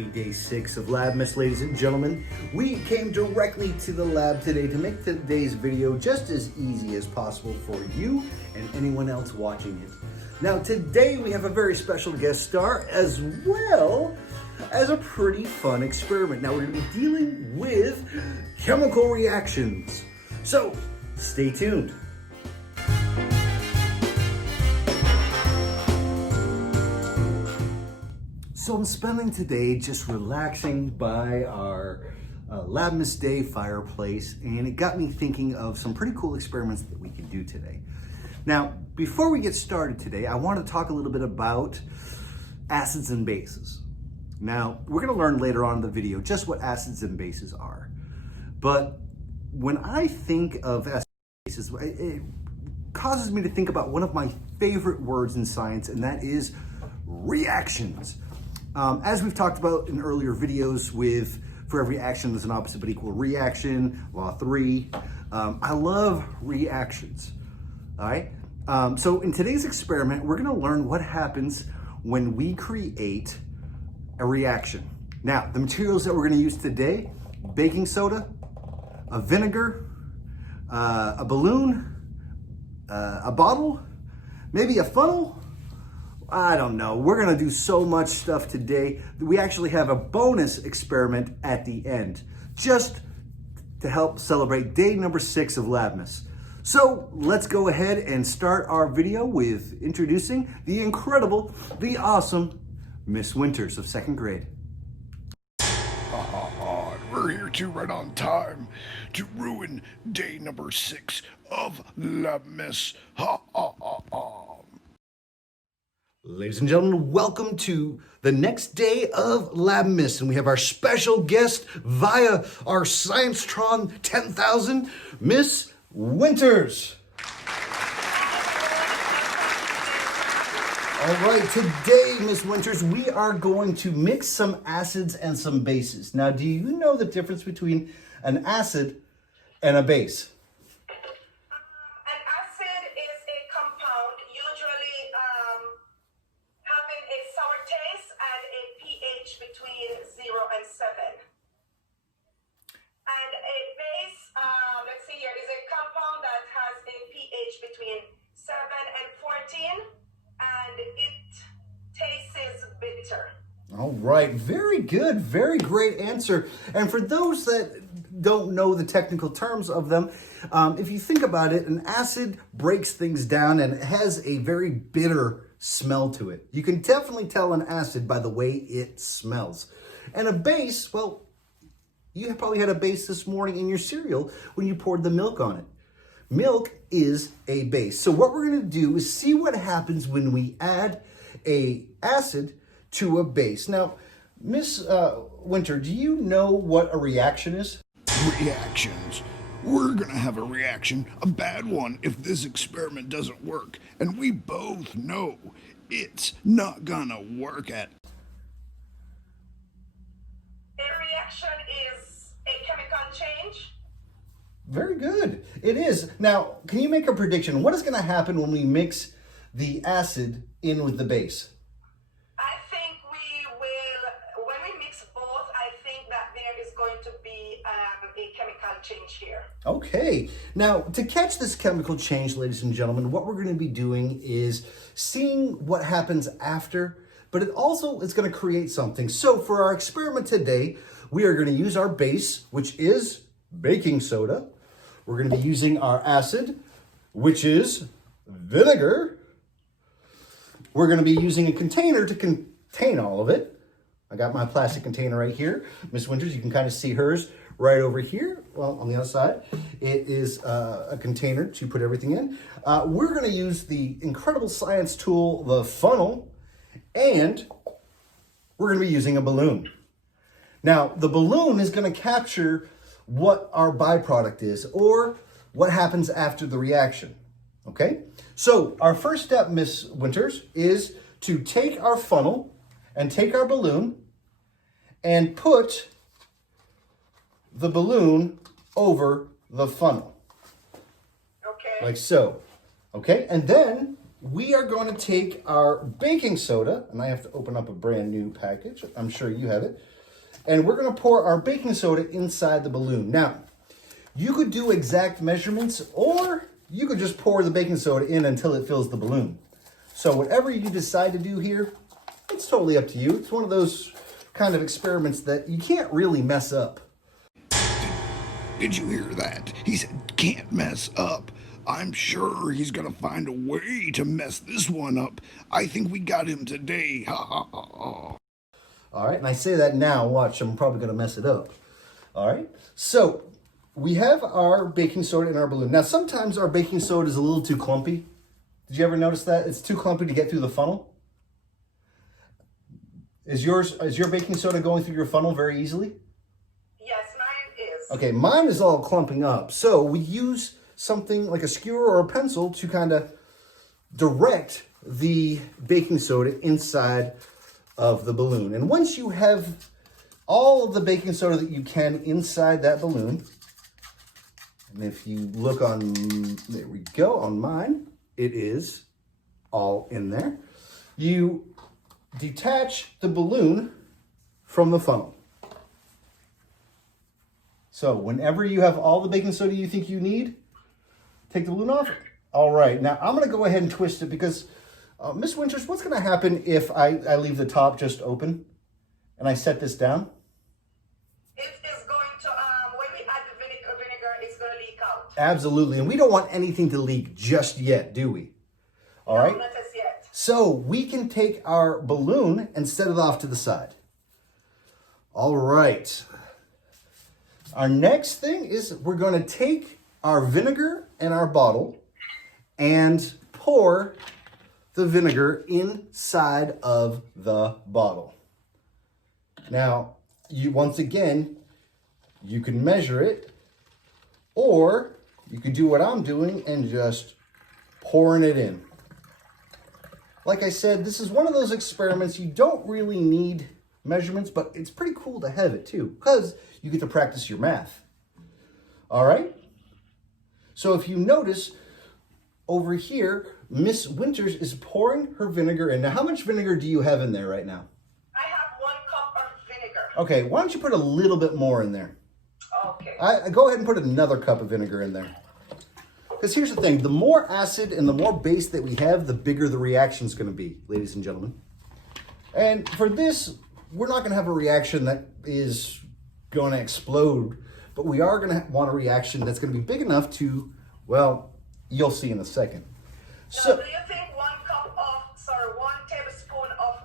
Happy day 6 of Labmas, ladies and gentlemen. We came directly to the lab today to make today's video just as easy as possible for you and anyone else watching it. Now today we have a very special guest star as well as a pretty fun experiment. Now we're going to be dealing with chemical reactions. So stay tuned. So I'm spending today just relaxing by our Labmas Day fireplace, and it got me thinking of some pretty cool experiments that we can do today. Now, before we get started today, I want to talk a little bit about acids and bases. Now, we're going to learn later on in the video just what acids and bases are. But when I think of acids and bases, it causes me to think about one of my favorite words in science, and that is reactions. As we've talked about in earlier videos with for every action there's an opposite but equal reaction, law 3. I love reactions, all right? So in today's experiment, we're gonna learn what happens when we create a reaction. Now, the materials that we're gonna use today, baking soda, a vinegar, a balloon, a bottle, maybe a funnel, I don't know. We're gonna do so much stuff today. We actually have a bonus experiment at the end, just to help celebrate day number 6 of Labmas. So let's go ahead and start our video with introducing the incredible, the awesome Miss Winters of 2nd grade. We're here too right on time to ruin day number 6 of Labmas. Ha ha ha ha. Ladies and gentlemen, welcome to the next day of Labmas, and we have our special guest via our Sciencetron 10,000, Miss Winters. All right, today, Miss Winters, we are going to mix some acids and some bases. Now, do you know the difference between an acid and a base? Between 7 and 14, and it tastes bitter. All right, very good, very great answer. And for those that don't know the technical terms of them, if you think about it, an acid breaks things down and it has a very bitter smell to it. You can definitely tell an acid by the way it smells. And a base, well, you probably had a base this morning in your cereal when you poured the milk on it. Milk is a base. So what we're going to do is see what happens when we add a acid to a base. Now, Miss Winter, do you know what a reaction is? Reactions. We're gonna have a reaction, a bad one, if this experiment doesn't work. And we both know it's not gonna work at. A reaction is a chemical change. Very good. It is. Now, can you make a prediction? What is going to happen when we mix the acid in with the base? I think we will, when we mix both, I think that there is going to be a chemical change here. Okay. Now, to catch this chemical change, ladies and gentlemen, what we're going to be doing is seeing what happens after, but it also is going to create something. So for our experiment today, we are going to use our base, which is baking soda. We're going to be using our acid, which is vinegar. We're going to be using a container to contain all of it. I got my plastic container right here. Miss Winters, you can kind of see hers right over here. Well, on the other side, it is a container to put everything in. We're going to use the incredible science tool, the funnel, and we're going to be using a balloon. Now, the balloon is going to capture what our byproduct is or what happens after the reaction, okay? So our first step, Miss Winters, is to take our funnel and take our balloon and put the balloon over the funnel. Okay. Like so, okay? And then we are going to take our baking soda, and I have to open up a brand new package. I'm sure you have it. And we're going to pour our baking soda inside the balloon. Now, you could do exact measurements, or you could just pour the baking soda in until it fills the balloon. So whatever you decide to do here, it's totally up to you. It's one of those kind of experiments that you can't really mess up. Did you hear that? He said, can't mess up. I'm sure he's gonna find a way to mess this one up. I think we got him today. Ha ha ha ha. All right, and I say that now, watch, I'm probably gonna mess it up. All right, so we have our baking soda in our balloon. Now, sometimes our baking soda is a little too clumpy. Did you ever notice that? It's too clumpy to get through the funnel. Is your baking soda going through your funnel very easily? Yes, mine is. Okay, mine is all clumping up. So we use something like a skewer or a pencil to kind of direct the baking soda inside of the balloon. And once you have all of the baking soda that you can inside that balloon, and if you look on, there we go, on mine, it is all in there. You detach the balloon from the funnel. So whenever you have all the baking soda you think you need, take the balloon off. All right, now I'm gonna go ahead and twist it because, Miss Winters, what's gonna happen if I leave the top just open and I set this down? It is going to, when we add the vinegar, it's going to leak out. Absolutely, and we don't want anything to leak just yet, do we? All right. No, not as yet. So we can take our balloon and set it off to the side. All right. Our next thing is we're going to take our vinegar and our bottle and pour the vinegar inside of the bottle. Now, once again, you can measure it, or you can do what I'm doing and just pouring it in. Like I said, this is one of those experiments you don't really need measurements, but it's pretty cool to have it too, because you get to practice your math. All right? So if you notice over here, Miss Winters is pouring her vinegar in. Now, how much vinegar do you have in there right now? I have 1 cup of vinegar. Okay, why don't you put a little bit more in there? Okay. Go ahead and put another cup of vinegar in there. Because here's the thing, the more acid and the more base that we have, the bigger the reaction is going to be, ladies and gentlemen. And for this, we're not going to have a reaction that is going to explode, but we are going to want a reaction that's going to be big enough to, well, you'll see in a second. So, do you think 1 tablespoon of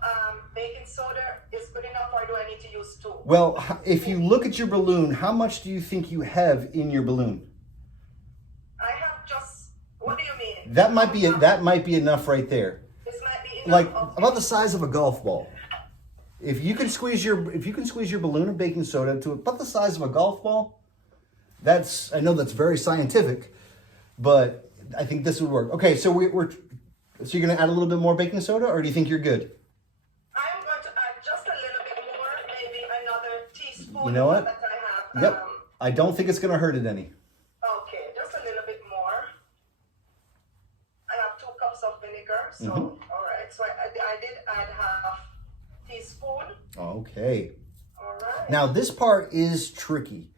baking soda is good enough, or do I need to use 2? Well, if you look at your balloon, how much do you think you have in your balloon? I have just, what do you mean? That might be enough right there. This might be enough. Like Okay. about the size of a golf ball. If you can squeeze your balloon of baking soda to about the size of a golf ball, I know that's very scientific, but I think this would work. Okay, so so you're gonna add a little bit more baking soda, or do you think you're good? I'm going to add just a little bit more, maybe another teaspoon. You know what? That I have. Yep. I don't think it's gonna hurt it any. Okay, just a little bit more. I have 2 cups of vinegar, so all right. So I did add half teaspoon. Okay. All right. Now this part is tricky.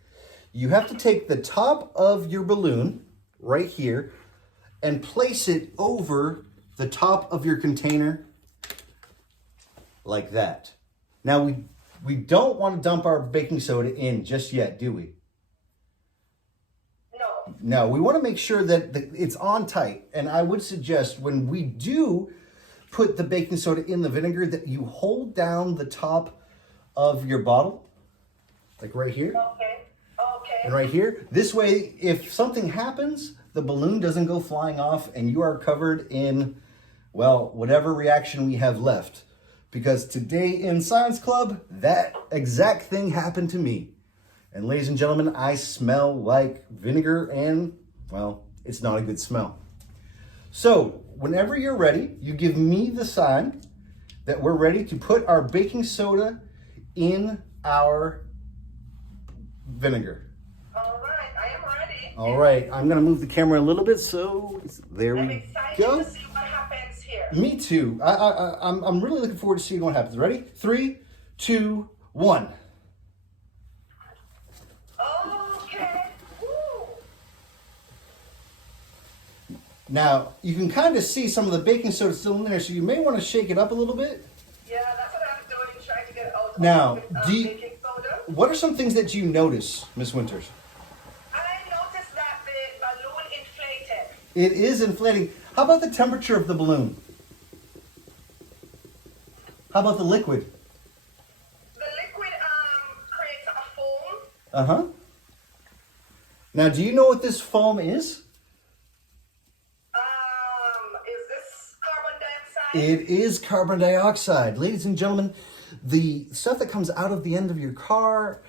You have to take the top of your balloon right here and place it over the top of your container like that. Now we don't want to dump our baking soda in just yet, do we? No. No, we want to make sure that it's on tight. And I would suggest when we do put the baking soda in the vinegar that you hold down the top of your bottle, like right here. Okay. Okay. And right here. This way, if something happens, the balloon doesn't go flying off and you are covered in, well, whatever reaction we have left. Because today in Science Club, that exact thing happened to me. And ladies and gentlemen, I smell like vinegar and, well, it's not a good smell. So whenever you're ready, you give me the sign that we're ready to put our baking soda in our vinegar. All right. I am ready. All right, I'm gonna move the camera a little bit, so there I'm we excited go. to see what happens Me too. I'm really looking forward to seeing what happens. Ready? 3, 2, 1. Okay. Woo. Now, you can kind of see some of the baking soda still in there, so you may want to shake it up a little bit. Yeah, that's what I'm doing, trying to get out Now, of do you, baking soda. what are some things that you notice, Miss Winters? I noticed that the balloon inflated. It is inflating. How about the temperature of the balloon? How about the liquid? The liquid creates a foam. Uh-huh. Now, do you know what this foam is? Is this carbon dioxide? It is carbon dioxide. Ladies and gentlemen, the stuff that comes out of the end of your car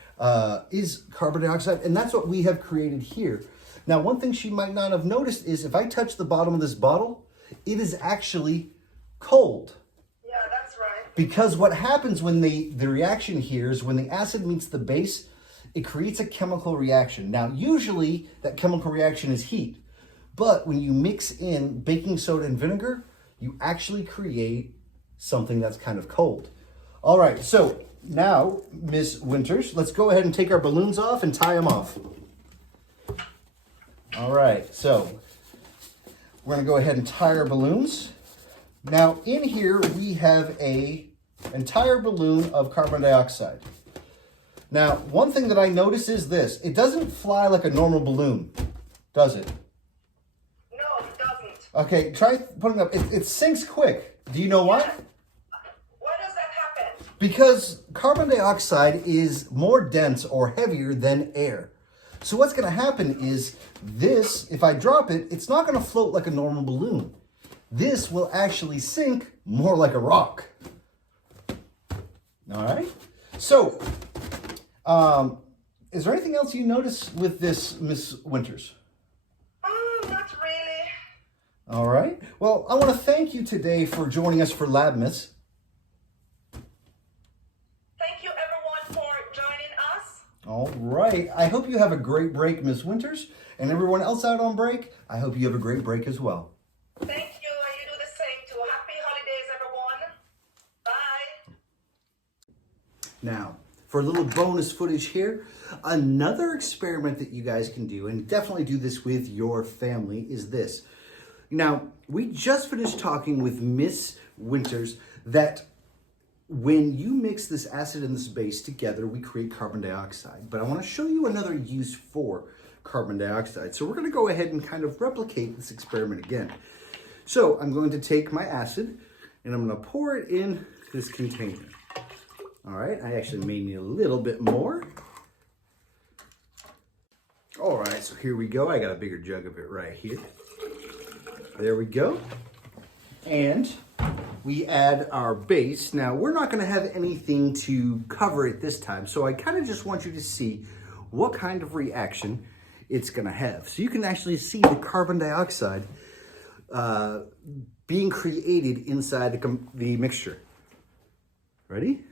is carbon dioxide, and that's what we have created here. Now, one thing she might not have noticed is if I touch the bottom of this bottle, it is actually cold. Yeah, that's right. Because what happens when the reaction here is when the acid meets the base, it creates a chemical reaction. Now, usually that chemical reaction is heat. But when you mix in baking soda and vinegar, you actually create something that's kind of cold. All right, so now, Miss Winters, let's go ahead and take our balloons off and tie them off. All right, so we're gonna go ahead and tie our balloons. Now, in here, we have an entire balloon of carbon dioxide. Now, one thing that I notice is this. It doesn't fly like a normal balloon, does it? No, it doesn't. Okay, try putting it up. It sinks quick. Do you know why? Why does that happen? Because carbon dioxide is more dense or heavier than air. So what's going to happen is this, if I drop it, it's not going to float like a normal balloon. This will actually sink more like a rock. All right? So, is there anything else you notice with this, Miss Winters? Not really. All right. Well, I want to thank you today for joining us for Labmas. Thank you, everyone, for joining us. All right. I hope you have a great break, Miss Winters. And everyone else out on break, I hope you have a great break as well. Thank you, and you do the same too. Happy holidays, everyone. Bye. Now, for a little bonus footage here, another experiment that you guys can do, and definitely do this with your family, is this. Now, we just finished talking with Miss Winters that when you mix this acid and this base together, we create carbon dioxide. But I want to show you another use for carbon dioxide. So we're going to go ahead and kind of replicate this experiment again. So I'm going to take my acid and I'm going to pour it in this container. All right, I actually may need a little bit more. All right, so here we go. I got a bigger jug of it right here. There we go. And we add our base. Now, we're not going to have anything to cover it this time, so I kind of just want you to see what kind of reaction it's going to have. So you can actually see the carbon dioxide being created inside the mixture. Ready?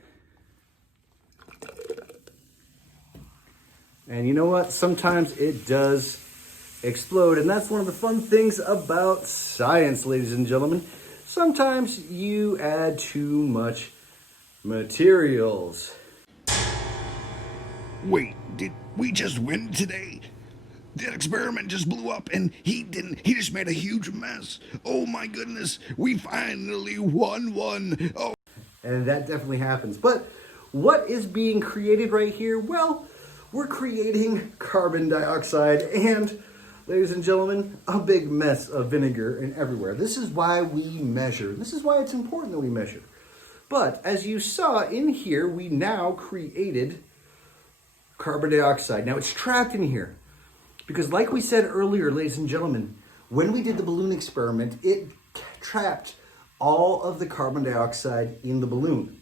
And you know what? Sometimes it does explode, and that's one of the fun things about science, ladies and gentlemen. Sometimes you add too much materials. Wait, did we just win today? That experiment just blew up and he didn't. He just made a huge mess. Oh my goodness, we finally won. Oh. And that definitely happens. But what is being created right here? Well, we're creating carbon dioxide and, ladies and gentlemen, a big mess of vinegar and everywhere. This is why we measure. This is why it's important that we measure. But as you saw in here, we now created carbon dioxide. Now it's trapped in here because, like we said earlier, ladies and gentlemen, when we did the balloon experiment, it trapped all of the carbon dioxide in the balloon.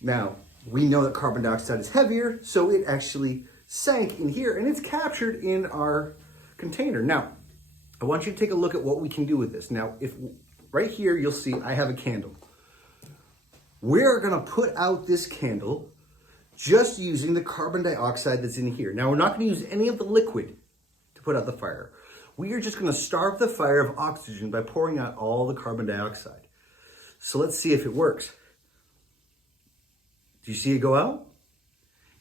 Now, we know that carbon dioxide is heavier, so it actually sank in here and it's captured in our container. Now, I want you to take a look at what we can do with this. Now, if right here, you'll see I have a candle. We're gonna put out this candle just using the carbon dioxide that's in here. Now, we're not gonna use any of the liquid to put out the fire. We are just gonna starve the fire of oxygen by pouring out all the carbon dioxide. So let's see if it works. Do you see it go out?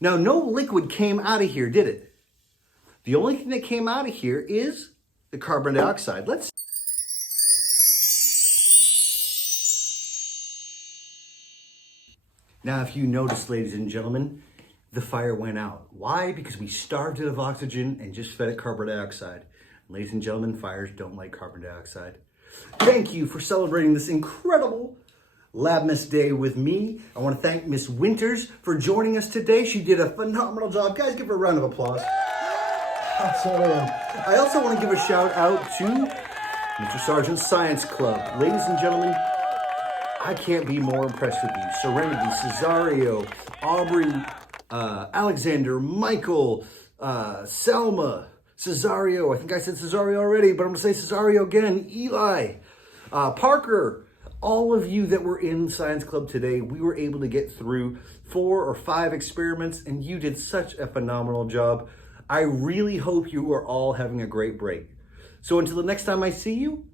Now, no liquid came out of here, did it? The only thing that came out of here is the carbon dioxide. Let's. Now, if you notice, ladies and gentlemen, the fire went out. Why? Because we starved it of oxygen and just fed it carbon dioxide. Ladies and gentlemen, fires don't like carbon dioxide. Thank you for celebrating this incredible Labmas Day with me. I want to thank Miss Winters for joining us today. She did a phenomenal job. Guys, give her a round of applause. I also want to give a shout out to Mr. Sargent's Science Club. Ladies and gentlemen, I can't be more impressed with you. Serenity, Cesario, Aubrey, Alexander, Michael, Selma, Cesario. I think I said Cesario already, but I'm going to say Cesario again. Eli, Parker, all of you that were in Science Club today, we were able to get through 4 or 5 experiments, and you did such a phenomenal job. I really hope you are all having a great break. So until the next time I see you,